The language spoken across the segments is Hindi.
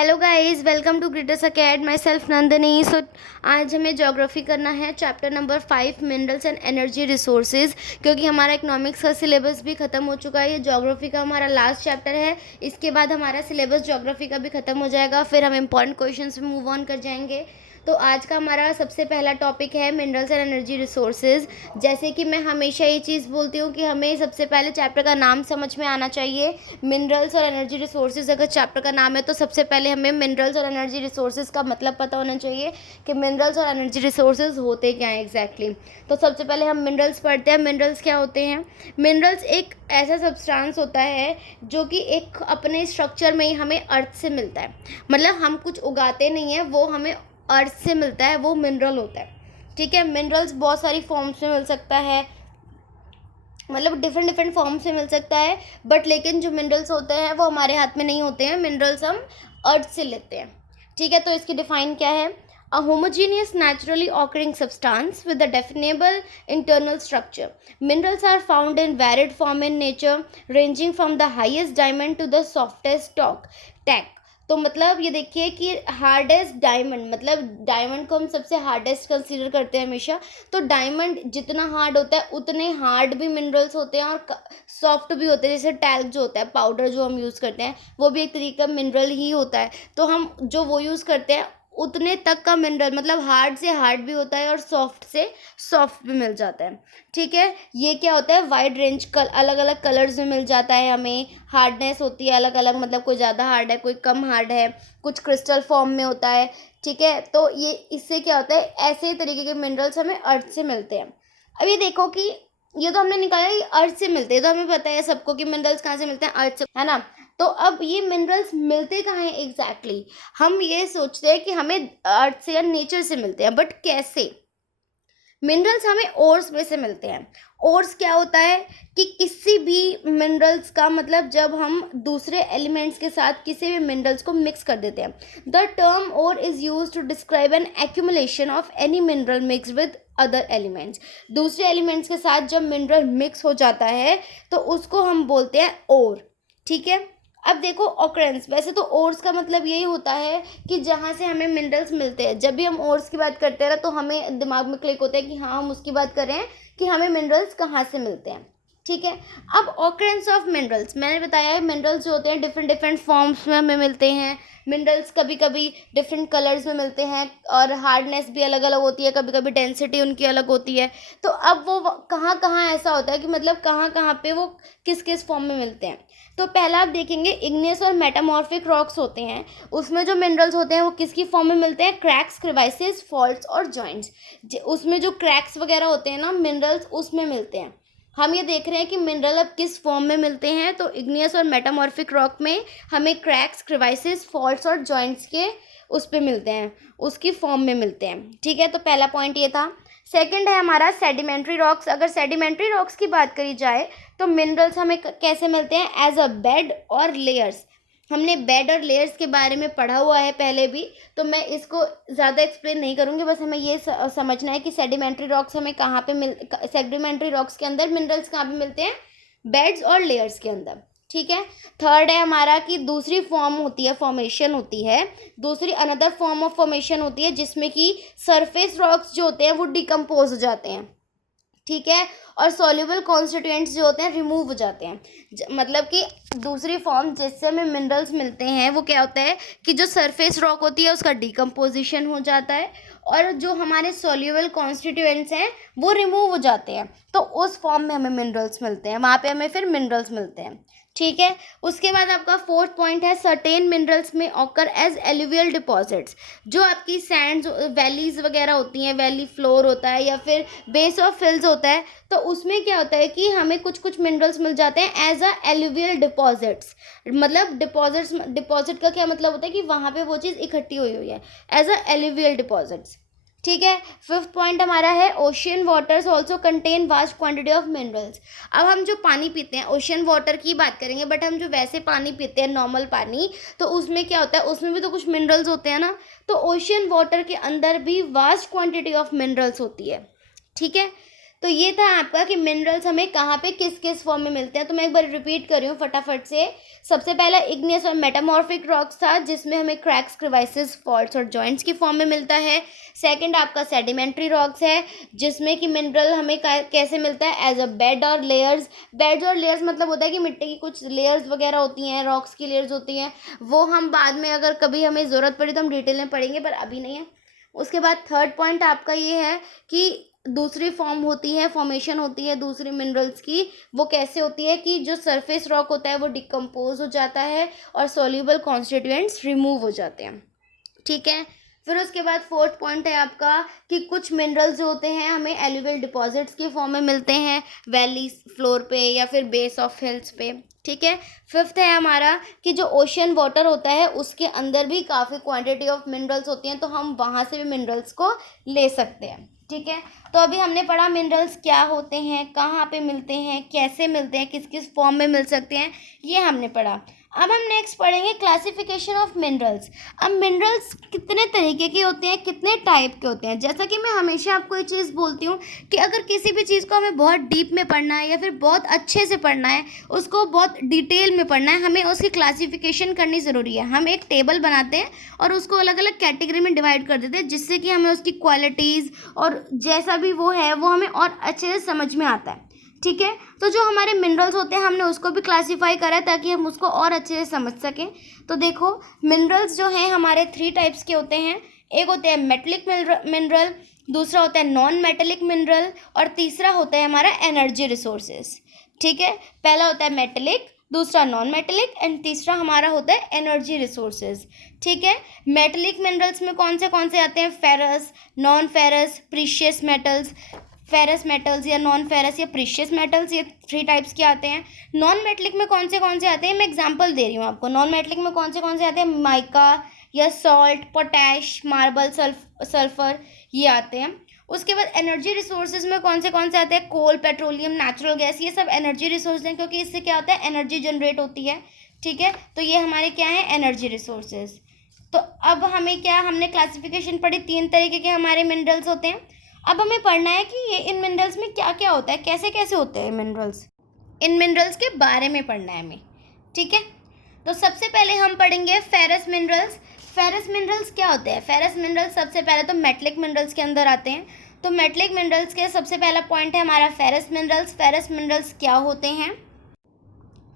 Hello guys, welcome to Greaters Academy. Myself Nandini. So आज हमें ज्योग्राफी करना है, chapter number 5 minerals and energy resources. क्योंकि हमारा इकोनॉमिक्स का सिलेबस भी ख़त्म हो चुका है। ये ज्योग्राफी का हमारा लास्ट चैप्टर है। इसके बाद हमारा सिलेबस ज्योग्राफी का भी ख़त्म हो जाएगा, फिर हम इंपॉर्टेंट क्वेश्चंस में मूव ऑन कर जाएंगे। तो आज का हमारा सबसे पहला टॉपिक है मिनरल्स एंड एनर्जी रिसोर्सेज। जैसे कि मैं हमेशा ये चीज़ बोलती हूँ कि हमें सबसे पहले चैप्टर का नाम समझ में आना चाहिए। मिनरल्स और एनर्जी रिसोर्सेज अगर चैप्टर का नाम है तो सबसे पहले हमें मिनरल्स और एनर्जी रिसोर्सेज का मतलब पता होना चाहिए कि मिनरल्स और एनर्जी रिसोर्सेज होते क्या हैं एग्जैक्टली। तो सबसे पहले हम मिनरल्स पढ़ते हैं। मिनरल्स क्या होते हैं? मिनरल्स एक ऐसा सब्सटेंस होता है जो कि एक अपने स्ट्रक्चर में ही हमें अर्थ से मिलता है। मतलब हम कुछ उगाते नहीं हैं, वो हमें अर्थ से मिलता है, वो मिनरल होता है। ठीक है। मिनरल्स बहुत सारी फॉर्म्स में मिल सकता है, मतलब डिफरेंट फॉर्म्स में मिल सकता है। बट लेकिन जो मिनरल्स होते हैं वो हमारे हाथ में नहीं होते हैं। मिनरल्स हम अर्थ से लेते हैं। ठीक है। तो इसकी डिफाइन क्या है? A homogeneous naturally occurring substance with a definable internal structure. Minerals are found in varied form in nature, ranging from the highest diamond to the softest talc. तो मतलब ये देखिए कि हार्डेस्ट डायमंड, मतलब डायमंड को हम सबसे हार्डेस्ट कंसीडर करते हैं हमेशा। तो डायमंड जितना हार्ड होता है उतने हार्ड भी मिनरल्स होते हैं और सॉफ्ट भी होते हैं। जैसे टैल्क जो होता है, पाउडर जो हम यूज़ करते हैं, वो भी एक तरीके का मिनरल ही होता है। तो हम जो वो यूज़ करते हैं उतने तक का मिनरल, मतलब हार्ड से हार्ड भी होता है और सॉफ्ट से सॉफ्ट भी मिल जाता है। ठीक है। ये क्या होता है? वाइड रेंज अलग अलग कलर्स में मिल जाता है हमें। हार्डनेस होती है अलग अलग, मतलब कोई ज़्यादा हार्ड है, कोई कम हार्ड है, कुछ क्रिस्टल फॉर्म में होता है। ठीक है। तो ये इससे क्या होता है, ऐसे तरीके के मिनरल्स हमें अर्थ से मिलते हैं। अब ये देखो कि ये तो हमने निकाला, ये अर्थ से मिलते हैं, तो हमें पता है सबको कि मिनरल्स कहाँ से मिलते हैं, अर्थ से, है ना। तो अब ये मिनरल्स मिलते कहाँ हैं एग्जैक्टली? हम ये सोचते हैं कि हमें अर्थ से या नेचर से मिलते हैं, बट कैसे? मिनरल्स हमें ओर्स में से मिलते हैं। ओर्स क्या होता है कि किसी भी मिनरल्स का, मतलब जब हम दूसरे एलिमेंट्स के साथ किसी भी मिनरल्स को मिक्स कर देते हैं। The term ore is use to describe an accumulation of any mineral mix with other elements. दूसरे एलिमेंट्स के साथ जब मिनरल मिक्स हो जाता है तो उसको हम बोलते हैं ओर। ठीक है। अब देखो ऑकरेंस, वैसे तो ओर्स का मतलब यही होता है कि जहाँ से हमें मिनरल्स मिलते हैं। जब भी हम ओर्स की बात करते हैं ना तो हमें दिमाग में क्लिक होता है कि हाँ, हम उसकी बात कर रहे हैं कि हमें मिनरल्स कहाँ से मिलते हैं। ठीक है। अब ऑकरेंस ऑफ मिनरल्स, मैंने बताया है मिनरल्स जो होते हैं डिफरेंट फॉर्म्स में हमें मिलते हैं। मिनरल्स कभी कभी डिफरेंट कलर्स में मिलते हैं और हार्डनेस भी अलग अलग होती है, कभी कभी डेंसिटी उनकी अलग होती है। तो अब वो कहाँ कहाँ ऐसा होता है कि मतलब कहाँ कहाँ पे वो किस किस फॉर्म में मिलते हैं। तो पहला आप देखेंगे इग्नियस और मेटामॉर्फिक रॉक्स होते हैं। उसमें जो मिनरल्स होते हैं वो किसकी फॉर्म में मिलते हैं? क्रैक्स, क्रिवाइसेस, फॉल्ट्स और जॉइंट्स। उसमें जो क्रैक्स वगैरह होते हैं ना मिनरल्स, उसमें मिलते हैं। हम ये देख रहे हैं कि मिनरल अब किस फॉर्म में मिलते हैं। तो इग्नियस और मेटामॉर्फिक रॉक में हमें क्रैक्स, क्रिवाइसेस, फॉल्ट्स और जॉइंट्स के उस पे मिलते हैं, उसकी फॉर्म में मिलते हैं। ठीक है। तो पहला पॉइंट ये था। सेकंड है हमारा सेडिमेंट्री रॉक्स। अगर सेडिमेंट्री रॉक्स की बात करी जाए तो मिनरल्स हमें कैसे मिलते हैं? एज अ बेड और लेयर्स। हमने बेड और लेयर्स के बारे में पढ़ा हुआ है पहले भी, तो मैं इसको ज़्यादा एक्सप्लेन नहीं करूँगी। बस हमें ये समझना है कि सेडिमेंट्री रॉक्स हमें कहाँ पे सेडिमेंट्री रॉक्स के अंदर मिनरल्स कहाँ पे मिलते हैं? बेड्स और लेयर्स के अंदर। ठीक है। थर्ड है हमारा कि दूसरी फॉर्म होती है, फॉर्मेशन होती है, दूसरी अनदर फॉर्म ऑफ फॉर्मेशन होती है जिसमें कि सरफेस रॉक्स जो होते हैं वो डिकम्पोज हो जाते हैं। ठीक है। और सॉल्युबल कॉन्स्टिट्यूएंट्स जो होते हैं रिमूव हो जाते हैं। मतलब कि दूसरी फॉर्म जिससे हमें मिनरल्स मिलते हैं वो क्या होता है कि जो सरफेस रॉक होती है उसका डिकम्पोजिशन हो जाता है और जो हमारे सॉल्युबल कॉन्स्टिट्यूएंट्स हैं वो रिमूव हो जाते हैं। तो उस फॉर्म में हमें मिनरल्स मिलते हैं, वहाँ पे हमें फिर मिनरल्स मिलते हैं। ठीक है। उसके बाद आपका फोर्थ पॉइंट है सर्टेन मिनरल्स में ऑकर एज एलुवियल डिपॉजिट्स। जो आपकी सैंड्स, वैलीज वगैरह होती हैं, वैली फ्लोर होता है या फिर बेस ऑफ हिल्स होता है, तो उसमें क्या होता है कि हमें कुछ कुछ मिनरल्स मिल जाते हैं एज अ एलुवियल डिपॉजिट्स। मतलब डिपॉजिट का क्या मतलब होता है कि वहाँ पे वो चीज़ इकट्ठी हुई हुई है, एज अ एलुवियल डिपॉजिट्स। ठीक है। फिफ्थ पॉइंट हमारा है ocean waters also contain vast quantity of minerals. अब हम जो पानी पीते हैं ओशियन वाटर की बात करेंगे, बट हम जो वैसे पानी पीते हैं नॉर्मल पानी, तो उसमें क्या होता है, उसमें भी तो कुछ मिनरल्स होते हैं ना। तो ओशियन वाटर के अंदर भी वास्ट क्वांटिटी ऑफ मिनरल्स होती है। ठीक है। तो ये था आपका कि मिनरल्स हमें कहाँ पे किस किस फॉर्म में मिलते हैं। तो मैं एक बार रिपीट कर रही हूँ फटाफट से। सबसे पहला इग्नियस और मेटामॉर्फिक रॉक्स था, जिसमें हमें क्रैक्स, क्रिवाइसेस, फॉल्ट्स और जॉइंट्स की फॉर्म में मिलता है। सेकंड आपका सेडिमेंट्री रॉक्स है, जिसमें कि मिनरल हमें कैसे मिलता है, एज अ बेड और लेयर्स। बेड और लेयर्स मतलब होता है कि मिट्टी की कुछ लेयर्स वगैरह होती हैं, रॉक्स की लेयर्स होती हैं, वो हम बाद में अगर कभी हमें ज़रूरत पड़ी तो हम डिटेल में पढ़ेंगे, पर अभी नहीं है। उसके बाद थर्ड पॉइंट आपका ये है कि दूसरी फॉर्म होती है, फॉर्मेशन होती है दूसरी मिनरल्स की। वो कैसे होती है कि जो सरफेस रॉक होता है वो डिकम्पोज हो जाता है और सॉल्यूबल कॉन्स्टिट्यूएंट्स रिमूव हो जाते हैं, ठीक है। फिर उसके बाद फोर्थ पॉइंट है आपका कि कुछ मिनरल्स जो होते हैं हमें एलुवियल डिपॉजिट्स के फॉर्म में मिलते हैं, वैली फ्लोर पे या फिर बेस ऑफ हिल्स पे, ठीक है। फिफ्थ है हमारा कि जो ओशियन वाटर होता है उसके अंदर भी काफ़ी क्वांटिटी ऑफ मिनरल्स होती हैं, तो हम वहाँ से भी मिनरल्स को ले सकते हैं, ठीक है। तो अभी हमने पढ़ा मिनरल्स क्या होते हैं, कहाँ पे मिलते हैं, कैसे मिलते हैं, किस किस फॉर्म में मिल सकते हैं, ये हमने पढ़ा। अब हम नेक्स्ट पढ़ेंगे क्लासिफिकेशन ऑफ मिनरल्स। अब मिनरल्स कितने तरीके के होते हैं, कितने टाइप के होते हैं। जैसा कि मैं हमेशा आपको ये चीज़ बोलती हूँ कि अगर किसी भी चीज़ को हमें बहुत डीप में पढ़ना है या फिर बहुत अच्छे से पढ़ना है, उसको बहुत डिटेल में पढ़ना है, हमें उसकी क्लासिफिकेशन करनी ज़रूरी है। हम एक टेबल बनाते हैं और उसको अलग अलग कैटेगरी में डिवाइड कर देते हैं, जिससे कि हमें उसकी क्वालिटीज़ और जैसा भी वो है वो हमें और अच्छे से समझ में आता है, ठीक है। तो जो हमारे मिनरल्स होते हैं हमने उसको भी क्लासीफाई करा है ताकि हम उसको और अच्छे से समझ सकें। तो देखो मिनरल्स जो हैं हमारे 3 टाइप्स के होते हैं। एक होते हैं मेटलिक मिनरल, दूसरा होता है नॉन मेटेलिक मिनरल और तीसरा होता है हमारा एनर्जी रिसोर्सेज, ठीक है। पहला होता है मेटेलिक, दूसरा नॉन मेटेलिक एंड तीसरा हमारा होता है एनर्जी रिसोर्सेज, ठीक है। मेटेलिक मिनरल्स में कौन से आते हैं, ferrous, non ferrous, precious metals. Ferrous metals या नॉन फेरस या प्रीशियस मेटल्स, ये 3 टाइप्स के आते हैं। नॉन मेटलिक में कौन से आते हैं, मैं एग्जांपल दे रही हूँ आपको। नॉन मेटलिक में कौन से आते हैं, माइका या सॉल्ट, पोटैश, मार्बल, सल्फर, ये आते हैं। उसके बाद एनर्जी रिसोर्सेज में कौन से आते हैं, कोल, पेट्रोलियम, नेचुरल गैस, ये सब एनर्जी रिसोर्स हैं, क्योंकि इससे क्या होता है, एनर्जी जनरेट होती है, ठीक है। तो ये हमारे क्या है, एनर्जी रिसोर्सेज। तो अब हमें क्या, हमने क्लासिफिकेशन पढ़ी, 3 तरीके के हमारे मिनरल्स होते हैं। अब हमें पढ़ना है कि ये इन मिनरल्स में क्या क्या होता है, कैसे कैसे होते हैं मिनरल्स, इन मिनरल्स के बारे में पढ़ना है हमें, ठीक है। तो सबसे पहले हम पढ़ेंगे फेरस मिनरल्स। फेरस मिनरल्स क्या होते हैं, फेरस मिनरल्स सबसे पहले तो मेटलिक मिनरल्स के अंदर आते हैं। तो मेटलिक मिनरल्स के सबसे पहला पॉइंट है हमारा फेरस मिनरल्स। फेरस मिनरल्स क्या होते हैं,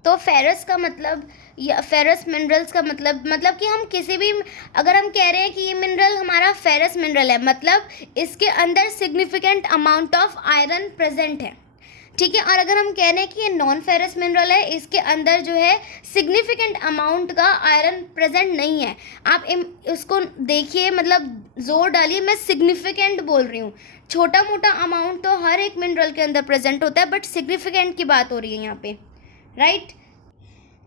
तो फेरस का मतलब या फेरस मिनरल्स का मतलब कि हम किसी भी, अगर हम कह रहे हैं कि ये मिनरल हमारा फेरस मिनरल है, मतलब इसके अंदर significant amount of iron present है, ठीक है। और अगर हम कह रहे हैं कि ये नॉन फेरस मिनरल है, इसके अंदर जो है सिग्निफिकेंट अमाउंट का आयरन प्रेजेंट नहीं है। आप उसको देखिए, मतलब जोर डालिए, मैं सिग्निफिकेंट बोल रही हूँ। छोटा मोटा अमाउंट तो हर एक मिनरल के अंदर प्रेजेंट होता है, बट सिग्निफिकेंट की बात हो रही है यहाँ पे, राइट।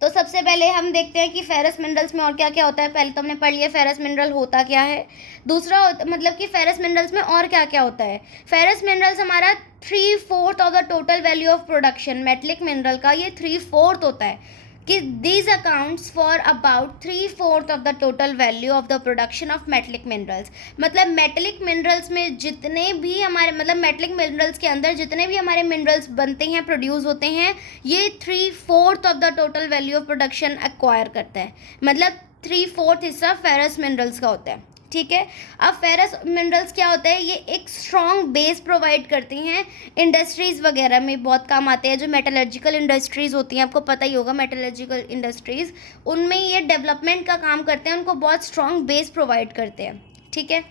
तो सबसे पहले हम देखते हैं कि फेरस मिनरल्स में और क्या क्या होता है। पहले तो हमने पढ़ लिया फेरस मिनरल होता क्या है। दूसरा मतलब कि फेरस मिनरल्स में और क्या क्या होता है। फेरस मिनरल्स हमारा 3/4 of the total value of production, metallic mineral का ये 3/4 होता है कि these accounts for about 3/4 of the total value of the production of metallic minerals. मतलब मेटलिक मिनरल्स में जितने भी हमारे, मतलब मेटलिक मिनरल्स के अंदर जितने भी हमारे मिनरल्स बनते हैं, प्रोड्यूस होते हैं, ये 3/4 of the total value of production acquire करता है। मतलब 3/4 हिस्सा फेरस मिनरल्स का होता है, ठीक है। अब फेरस मिनरल्स क्या होता है, ये एक स्ट्रॉन्ग बेस प्रोवाइड करती हैं, इंडस्ट्रीज़ वगैरह में बहुत काम आते हैं। जो मेटलर्जिकल इंडस्ट्रीज़ होती हैं, आपको पता ही होगा, मेटलर्जिकल इंडस्ट्रीज़, उनमें ये डेवलपमेंट का काम करते हैं, उनको बहुत स्ट्रॉन्ग बेस प्रोवाइड करते हैं, ठीक है।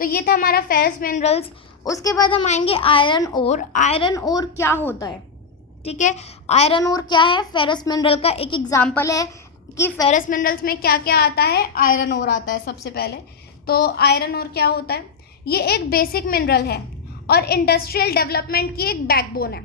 तो ये था हमारा फेरस मिनरल्स। उसके बाद हम आएंगे आयरन ओर। आयरन ओर क्या होता है, ठीक है। आयरन ओर क्या है, फेरस मिनरल का एक एग्जाम्पल है कि फेरस मिनरल्स में क्या क्या आता है। आयरन ओर आता है सबसे पहले। तो आयरन ओर क्या होता है, ये एक बेसिक मिनरल है और इंडस्ट्रियल डेवलपमेंट की एक बैकबोन है।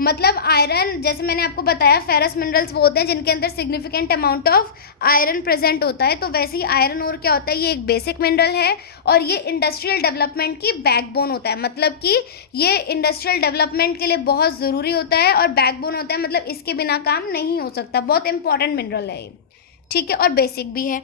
मतलब आयरन, जैसे मैंने आपको बताया, फेरस मिनरल्स वो होते हैं जिनके अंदर significant amount of iron present होता है। तो वैसे ही आयरन ओर क्या होता है, ये एक बेसिक मिनरल है और ये इंडस्ट्रियल डेवलपमेंट की बैकबोन होता है। मतलब कि ये इंडस्ट्रियल डेवलपमेंट के लिए बहुत ज़रूरी होता है और बैकबोन होता है, मतलब इसके बिना काम नहीं हो सकता। बहुत इंपॉर्टेंट मिनरल है ये, ठीक है, और बेसिक भी है।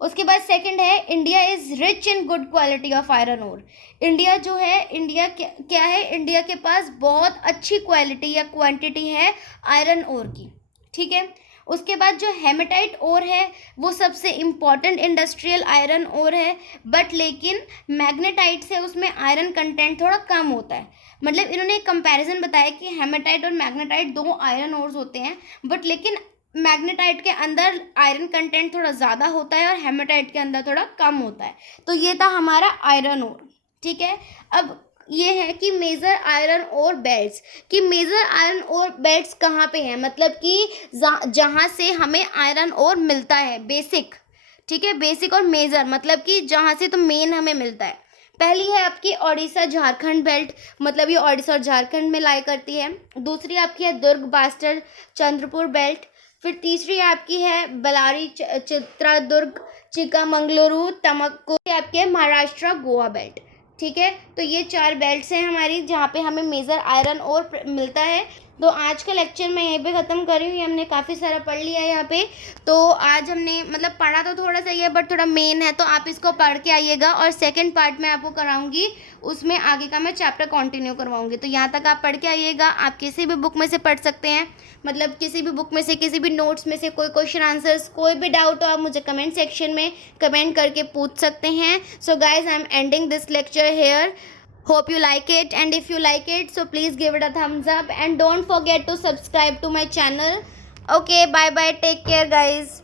उसके बाद सेकंड है India is rich in good quality of iron ore. India जो है, इंडिया क्या है, इंडिया के पास बहुत अच्छी क्वालिटी या क्वांटिटी है आयरन ओर की, ठीक है। उसके बाद जो हेमेटाइट ओर है वो सबसे इम्पॉर्टेंट इंडस्ट्रियल आयरन ओर है, बट लेकिन मैग्नेटाइट से उसमें आयरन कंटेंट थोड़ा कम होता है। मतलब इन्होंने एक कंपैरिजन बताया कि हेमेटाइट और मैग्नेटाइट दो आयरन ओर्स होते हैं, बट लेकिन मैग्नेटाइट के अंदर आयरन कंटेंट थोड़ा ज़्यादा होता है और हेमेटाइट के अंदर थोड़ा कम होता है। तो ये था हमारा आयरन ओर, ठीक है। अब ये है कि मेजर आयरन ओर बेल्ट्स, कि मेजर आयरन ओर बेल्ट्स कहाँ पे हैं, मतलब कि जहाँ से हमें आयरन ओर मिलता है, बेसिक, ठीक है। बेसिक और मेजर मतलब कि जहाँ से तो मेन हमें मिलता है। पहली है आपकी ओडिशा झारखंड बेल्ट, मतलब ये ओडिशा और झारखंड में लाई करती है। दूसरी आपकी है दुर्ग बास्टर चंद्रपुर बेल्ट। फिर तीसरी आपकी है बलारी चित्रादुर्ग चिकामंगलुरु तमक्कू, आपके है महाराष्ट्र गोवा बेल्ट, ठीक है। तो ये 4 बेल्ट्स हैं हमारी जहाँ पे हमें मेजर आयरन ओर मिलता है। तो आज का लेक्चर मैं यहीं पे ख़त्म कर रही हूँ। हमने काफ़ी सारा पढ़ लिया है यहाँ पे। तो आज हमने मतलब पढ़ा तो थोड़ा सा ही है, बट थोड़ा मेन है, तो आप इसको पढ़ के आइएगा और सेकंड पार्ट में आपको कराऊंगी, उसमें आगे का मैं चैप्टर कंटिन्यू करवाऊंगी। तो यहाँ तक आप पढ़ के आइएगा। आप किसी भी बुक में से पढ़ सकते हैं, मतलब किसी भी बुक में से, किसी भी नोट्स में से कोई क्वेश्चन आंसर्स, कोई भी डाउट हो आप मुझे कमेंट सेक्शन में कमेंट करके पूछ सकते हैं। So guys, I am ending this lecture here. Hope you like it, and if you like it, so please give it a thumbs up and don't forget to subscribe to my channel. Okay, bye bye, take care guys.